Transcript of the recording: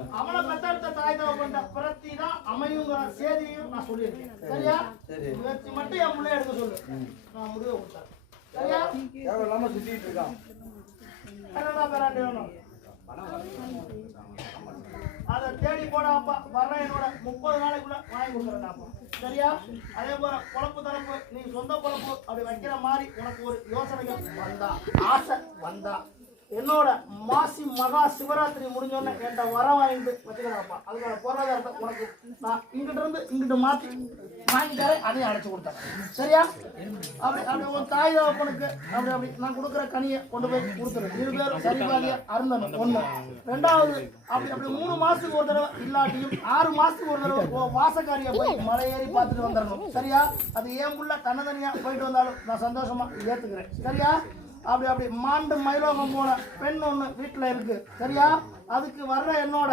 அவனை பெற்ற தாய் தகப்பன் பிரத்தி தான் அமையுங்கிற செய்தியும் நான் சொல்லியிருக்கேன். சரியா? முயற்சி மட்டும் என் பிள்ளை எடுக்க சொல்லு. நான் முடிவு கொடுத்தேன். சரியா? தேவையில்லாம சுத்திட்டு இருக்கான். என்னடா பேராண்டி வேணும்? அதை தேடி போட அப்பா வர்ற என்னோட 30 நாளைக்குள்ள வாங்கி கொடுக்குறேன்டாப்பா. சரியா? அதே போல பொழப்பு தரப்பு நீ சொந்த பொழப்பு அப்படி வைக்கிற மாதிரி உனக்கு ஒரு யோசனைகள் வந்தா ஆசை வந்தா என்னோட மாசி மகா சிவராத்திரி முடிஞ்சோடனே என்கிட்ட வர வாங்கிட்டு வச்சுக்கிறாப்பா. அதுக்கான பொருளாதாரத்தை உனக்கு நான் இங்கிட்ட இருந்து இங்கிட்ட மாற்றி வாங்கிட்டாரே அதையும் அடைச்சு கொடுத்தேன். சரியா? அப்படி அப்படி உன் தாய் தகப்பனுக்கு அப்படி நான் கொடுக்குற கனியை கொண்டு போய் கொடுத்துரு. 2 பேரும் சரிபாதியா அருந்தணும். 1. 2வது அப்படி 3 மாசத்துக்கு ஒரு தடவை இல்லாட்டியும் 6 மாசத்துக்கு ஒரு தடவை வாசக்காரியை போய் மலை ஏறி பார்த்துட்டு வந்துடணும். சரியா? அது ஏன் புள்ள தன்னதனியா போயிட்டு வந்தாலும் நான் சந்தோஷமா ஏத்துக்கிறேன். சரியா? அப்படி மாண்டு மயிலோகம் போன பெண் ஒண்ணு வீட்டுல இருக்கு. சரியா? அதுக்கு வர்ற என்னோட